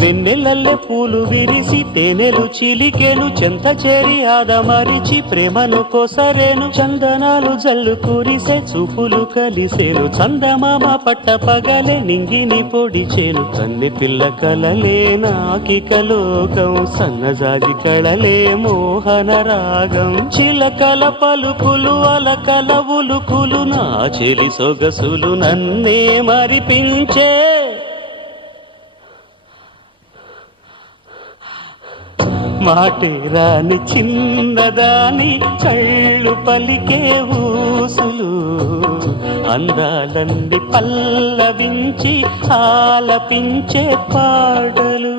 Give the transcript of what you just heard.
వెన్నెలల్లె పూలు విరిసి తేనెలు చిలికెను చెంత చేరి ఆదమరిచి ప్రేమను కోసరేను చందనాలు జల్లు కురిసే చూపులు కలిసేను చందమామ పట్ట పగలే నింగిని పొడిచేను కన్నె పిల్ల కలలే నాకిక లోకం సన్నజాజి కళలే మోహన రాగం చిలకల పలుకులు అలకల ఉలుకులు నా చెలి సొగసులు నన్నే మరిపించే మాటే రాని చిన్నదాని కళ్ళు పలికే ఊసులు అందాలన్నీ పల్లవించి ఆలపించే పాడలు